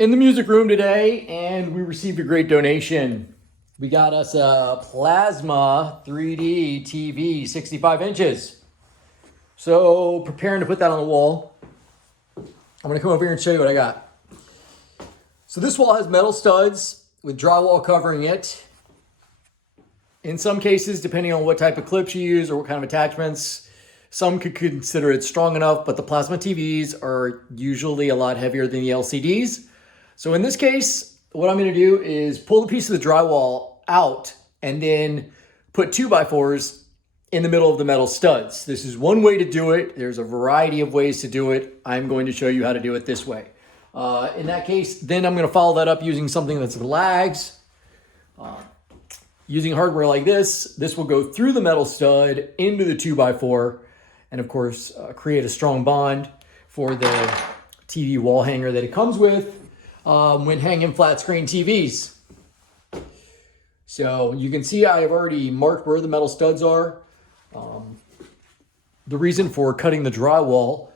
in the music room today, and we received a great donation. We got us a plasma 3D TV, 65 inches. So preparing to put that on the wall. I'm gonna come over here and show you what I got. So this wall has metal studs with drywall covering it. In some cases, depending on what type of clips you use or what kind of attachments, some could consider it strong enough, but the plasma TVs are usually a lot heavier than the LCDs. So in this case, what I'm gonna do is pull the piece of the drywall out and then put 2x4s in the middle of the metal studs. This is one way to do it. There's a variety of ways to do it. I'm going to show you how to do it this way. In that case, then I'm gonna follow that up using something that's lags. Using hardware like this will go through the metal stud into the 2x4 and of course create a strong bond for the TV wall hanger that it comes with when hanging flat screen TVs. So you can see I have already marked where the metal studs are. The reason for cutting the drywall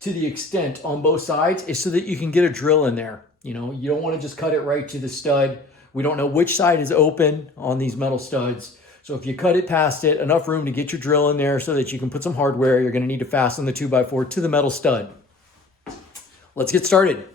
to the extent on both sides is so that you can get a drill in there. You know, you don't want to just cut it right to the stud. We don't know which side is open on these metal studs. So if you cut it past it, enough room to get your drill in there so that you can put some hardware, you're going to need to fasten the 2x4 to the metal stud. Let's get started.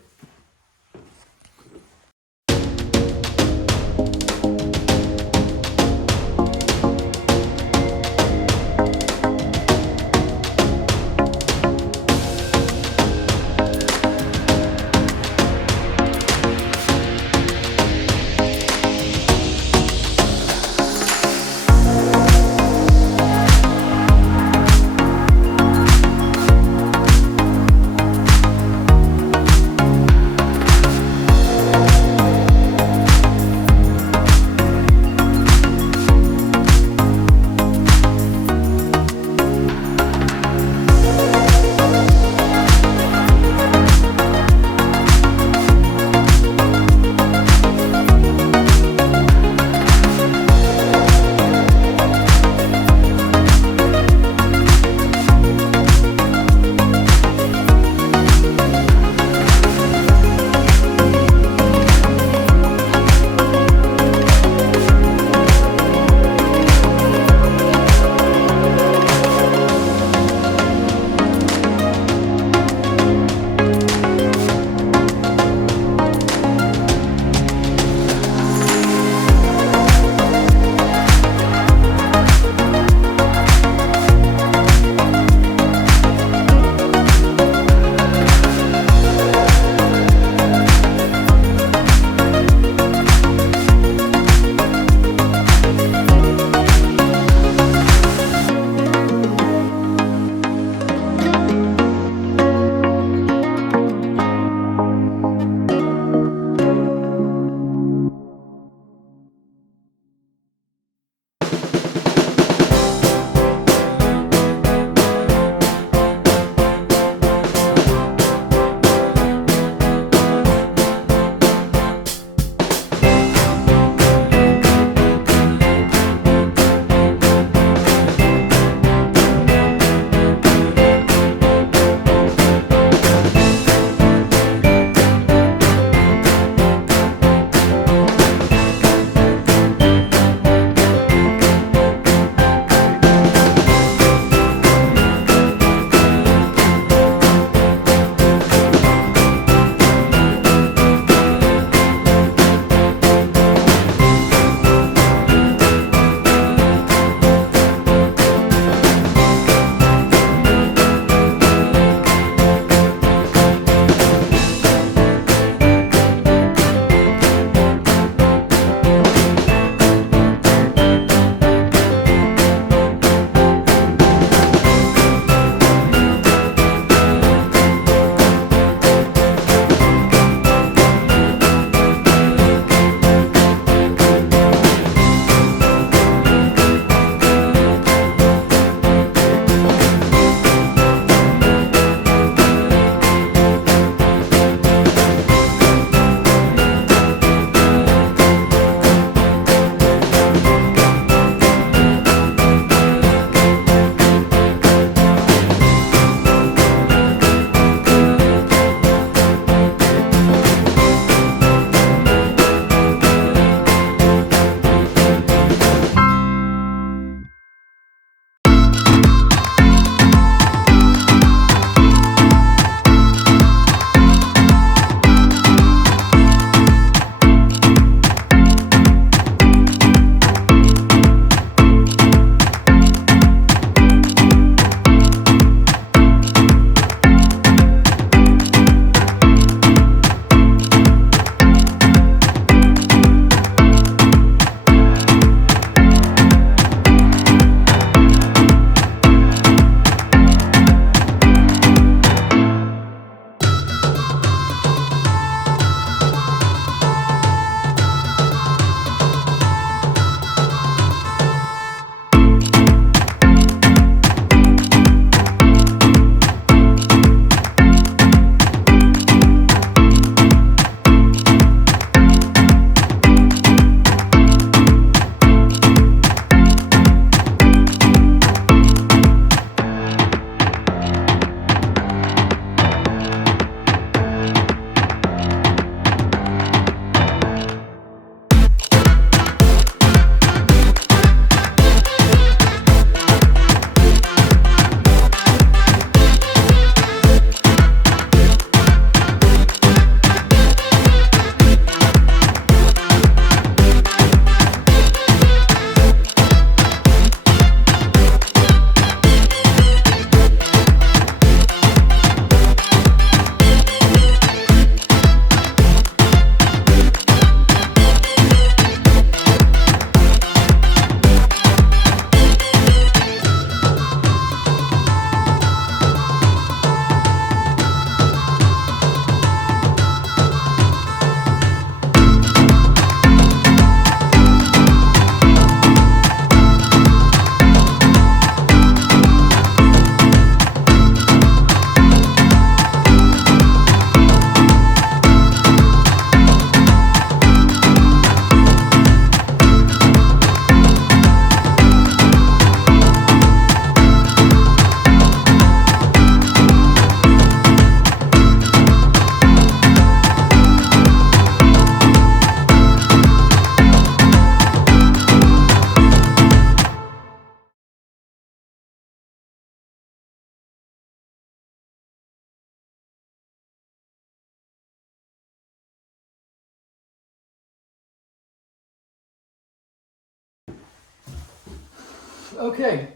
Okay.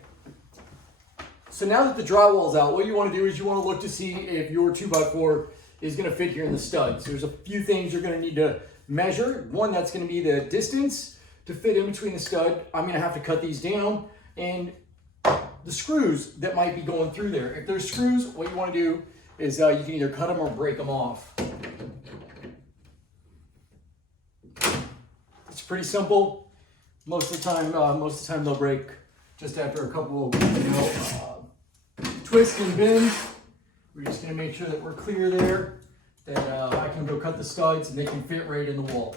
So now that the drywall is out, what you want to do is you want to look to see if your 2x4 is going to fit here in the studs. There's a few things you're going to need to measure. One, that's going to be the distance to fit in between the stud. I'm going to have to cut these down, and the screws that might be going through there. If there's screws, what you want to do is you can either cut them or break them off. It's pretty simple. Most of the time they'll break just after a couple of twists and bends. We're just going to make sure that we're clear there, that I can go cut the studs and they can fit right in the wall.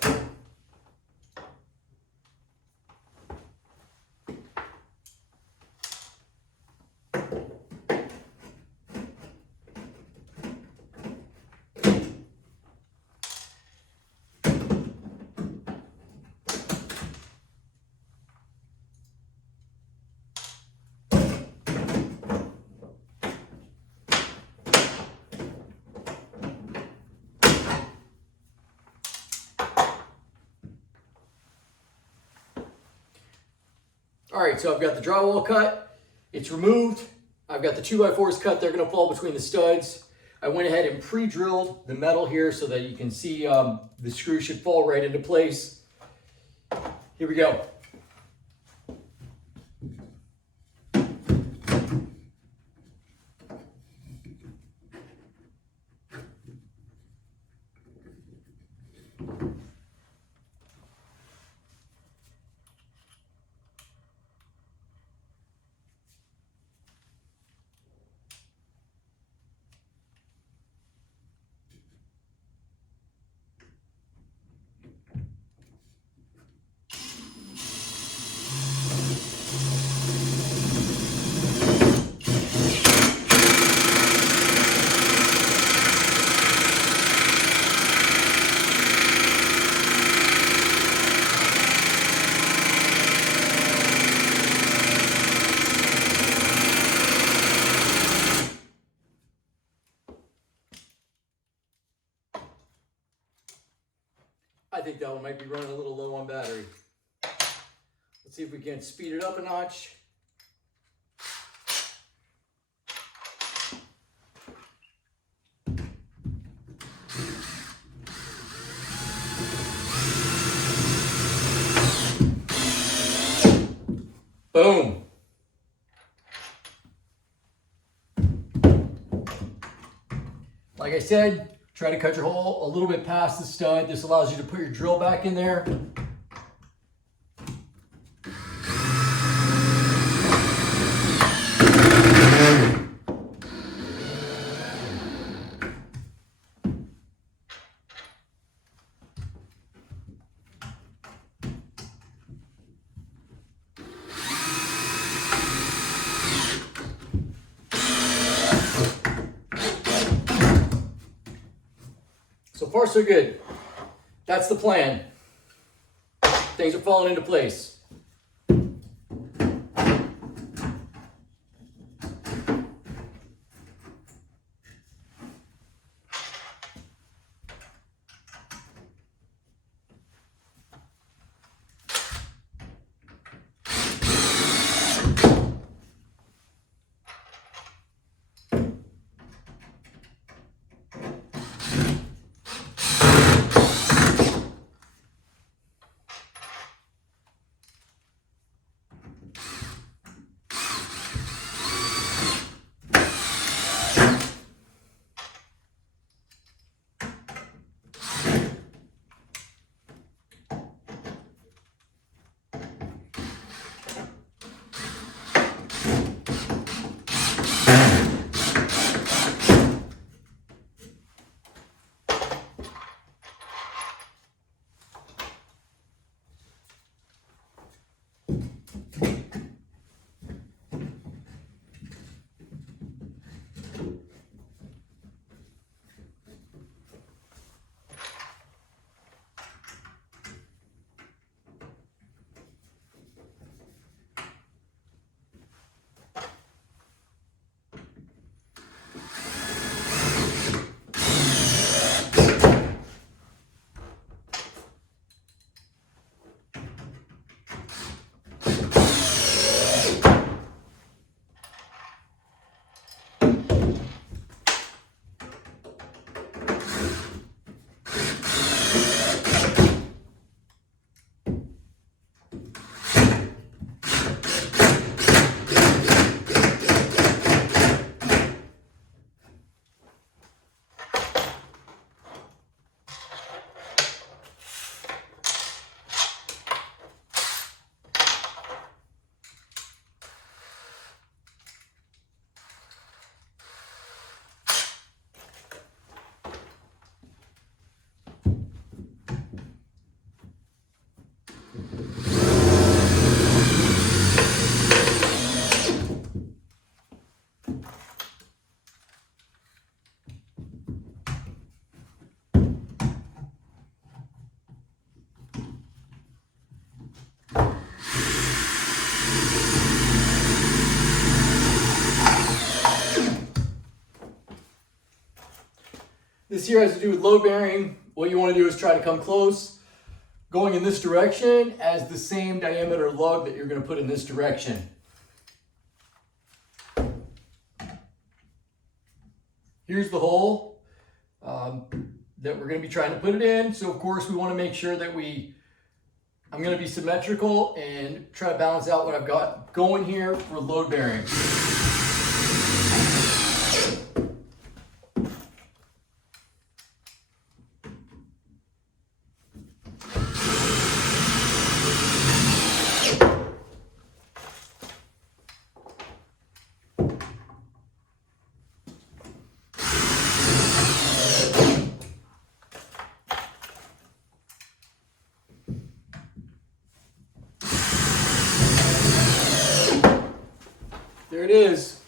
All right, so I've got the drywall cut, it's removed. I've got the 2x4s cut, they're gonna fall between the studs. I went ahead and pre-drilled the metal here so that you can see the screw should fall right into place. Here we go. I think that one might be running a little low on battery. Let's see if we can speed it up a notch. Boom. Like I said, try to cut your hole a little bit past the stud. This allows you to put your drill back in there. So far, so good. That's the plan. Things are falling into place. This here has to do with load bearing. What you want to do is try to come close, going in this direction as the same diameter lug that you're going to put in this direction. Here's the hole that we're going to be trying to put it in. So of course we want to make sure that I'm going to be symmetrical and try to balance out what I've got going here for load bearing. There it is.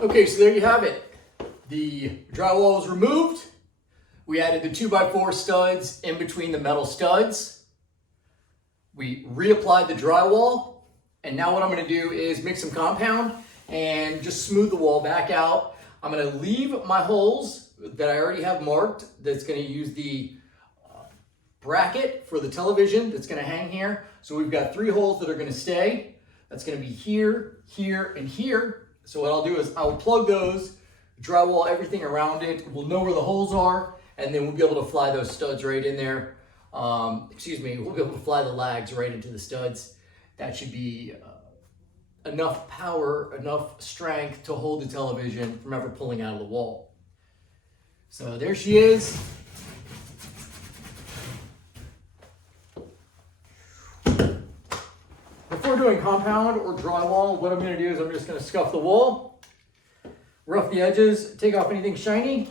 Okay, so there you have it. The drywall is removed. We added the 2x4 studs in between the metal studs. We reapplied the drywall. And now what I'm gonna do is mix some compound and just smooth the wall back out. I'm gonna leave my holes that I already have marked. That's gonna use the bracket for the television that's gonna hang here. So we've got 3 holes that are gonna stay. That's gonna be here, here, and here. So what I'll do is I'll plug those, drywall everything around it. We'll know where the holes are, and then we'll be able to fly those studs right in there. We'll be able to fly the lags right into the studs. That should be enough power, enough strength to hold the television from ever pulling out of the wall. So there she is. Before doing compound or drywall, what I'm going to do is I'm just going to scuff the wall, rough the edges, take off anything shiny.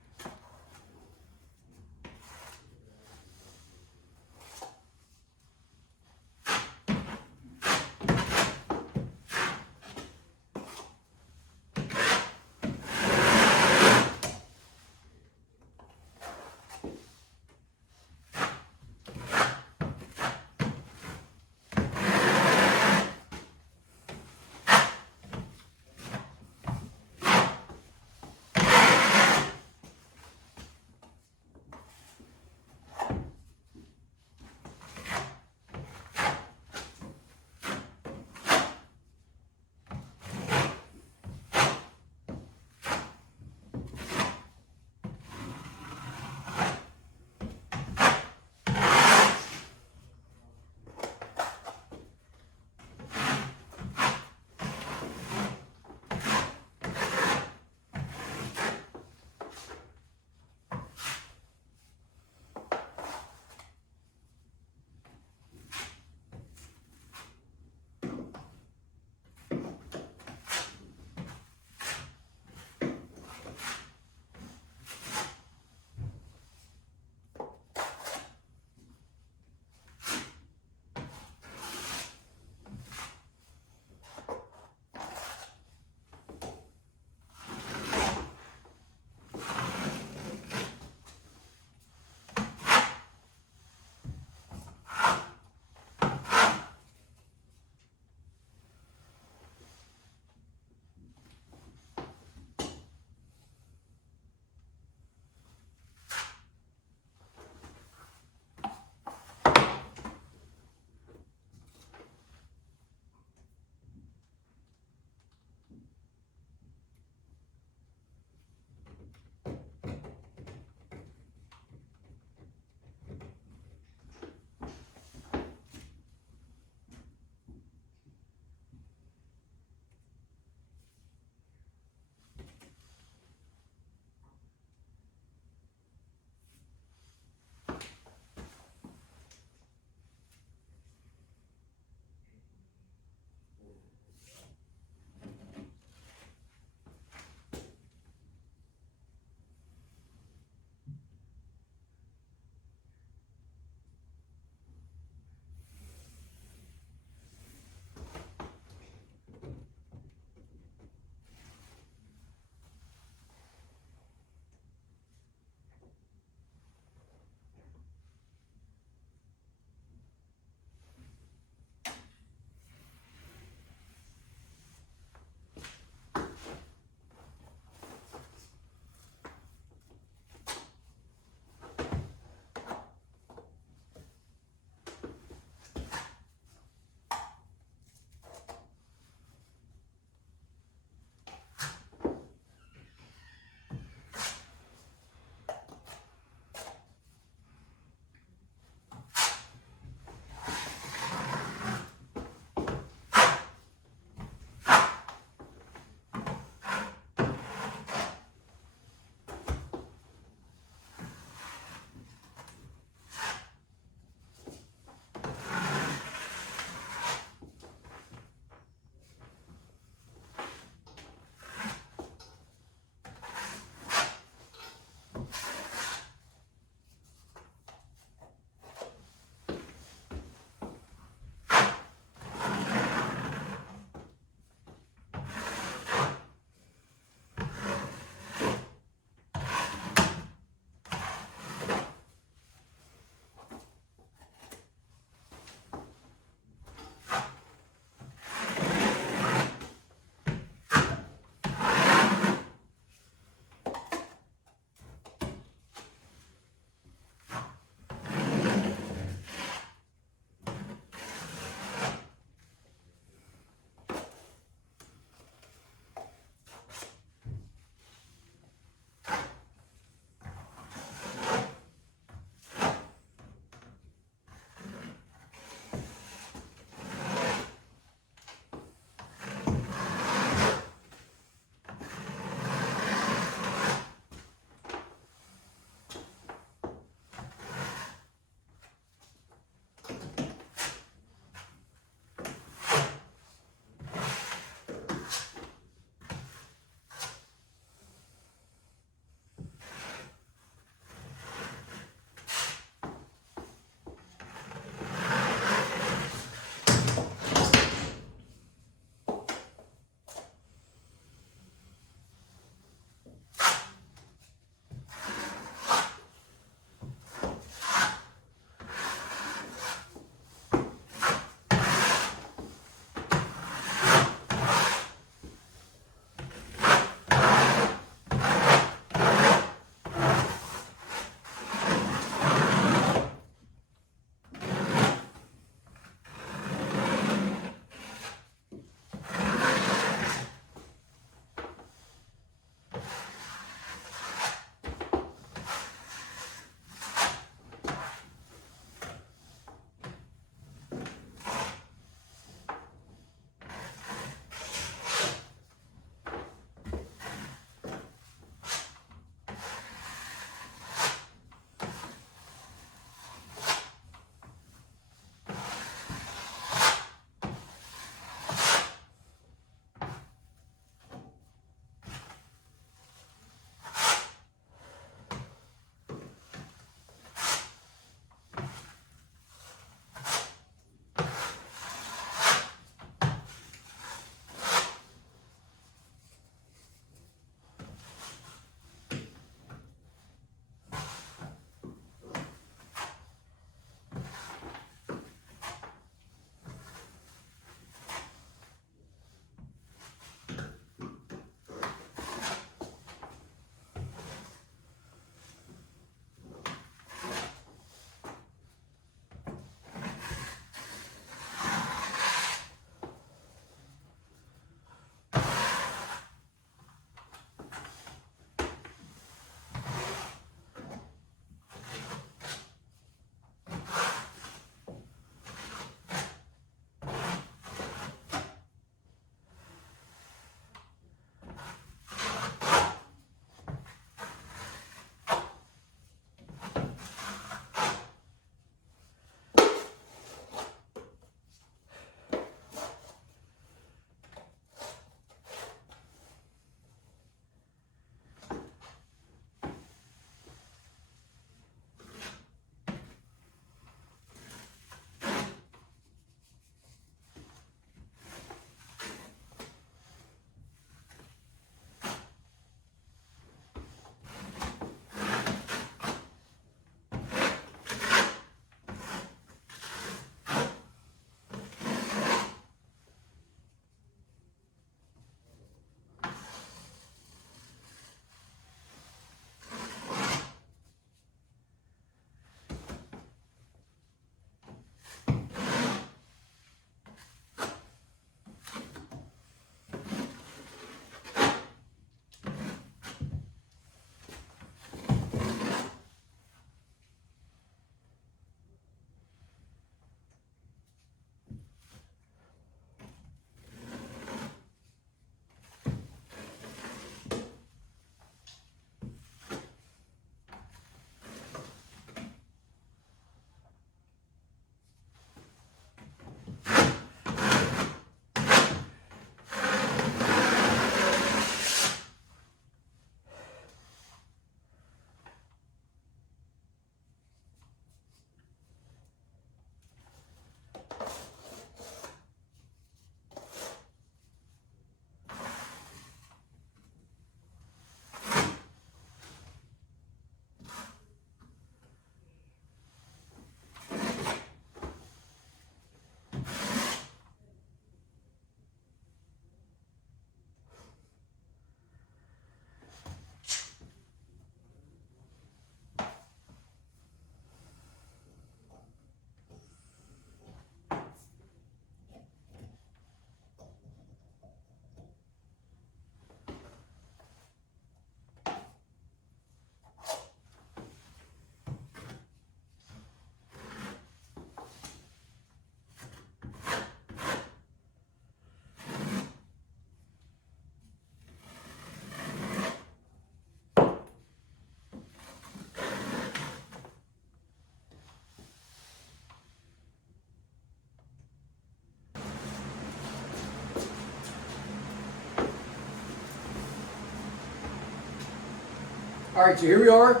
All right, so here we are.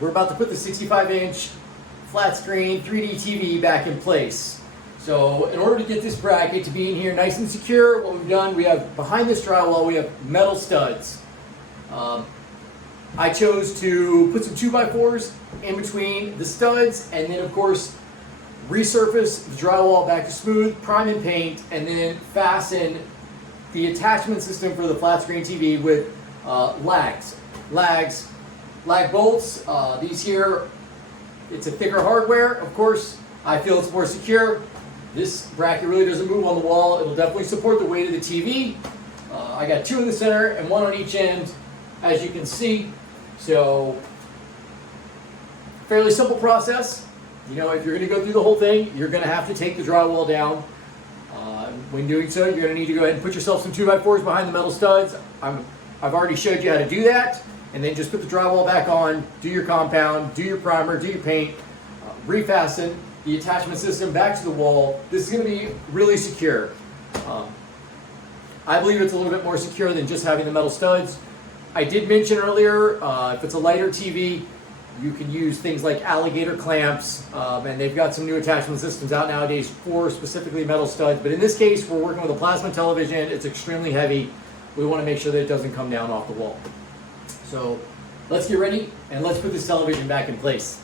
We're about to put the 65-inch flat screen 3D TV back in place. So in order to get this bracket to be in here nice and secure, what we've done, we have behind this drywall, we have metal studs. I chose to put some 2x4s in between the studs, and then of course resurface the drywall back to smooth, prime and paint, and then fasten the attachment system for the flat screen TV with lag bolts. These here, it's a thicker hardware. Of course, I feel it's more secure. This bracket really doesn't move on the wall. It'll definitely support the weight of the TV. I got 2 in the center and 1 on each end, as you can see. So, fairly simple process. You know, if you're going to go through the whole thing, you're going to have to take the drywall down. When doing so, you're going to need to go ahead and put yourself some 2x4s behind the metal studs. I've already showed you how to do that. And then just put the drywall back on, do your compound, do your primer, do your paint, refasten the attachment system back to the wall. This is going to be really secure. I believe it's a little bit more secure than just having the metal studs. I did mention earlier, if it's a lighter TV, you can use things like alligator clamps, and they've got some new attachment systems out nowadays for specifically metal studs. But in this case, we're working with a plasma television. It's extremely heavy. We want to make sure that it doesn't come down off the wall. So let's get ready and let's put this television back in place.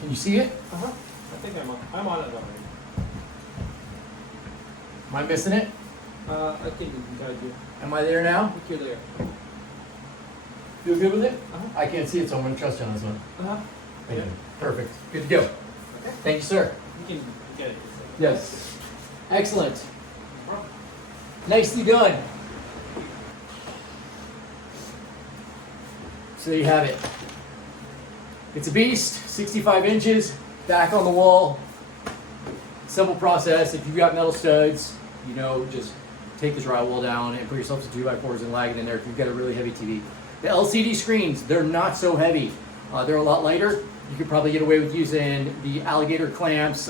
Can you see it? I think I'm on it already. Am I missing it? I think we can guide you. Am I there now? I think you're there. Feel good with it? I can't see it, so I'm going to trust you on this one. Thank you. Perfect. Good to go. Okay. Thank you, sir. You can get it. Yes. Excellent. Nicely done. So there you have it. It's a beast, 65 inches, back on the wall. Simple process. If you've got metal studs, you know, just take the drywall down and put yourself some 2x4s and lag it in there if you've got a really heavy TV. The LCD screens, they're not so heavy. They're a lot lighter. You could probably get away with using the alligator clamps.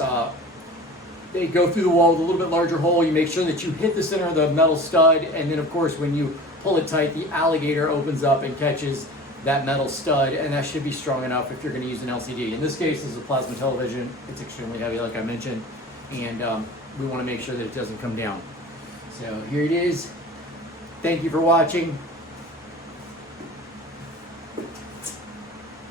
They go through the wall with a little bit larger hole. You make sure that you hit the center of the metal stud, and then of course when you pull it tight, the alligator opens up and catches that metal stud, and that should be strong enough if you're going to use an LCD. In this case, this is a plasma television. It's extremely heavy, like I mentioned, and we want to make sure that it doesn't come down. So here it is. Thank you for watching.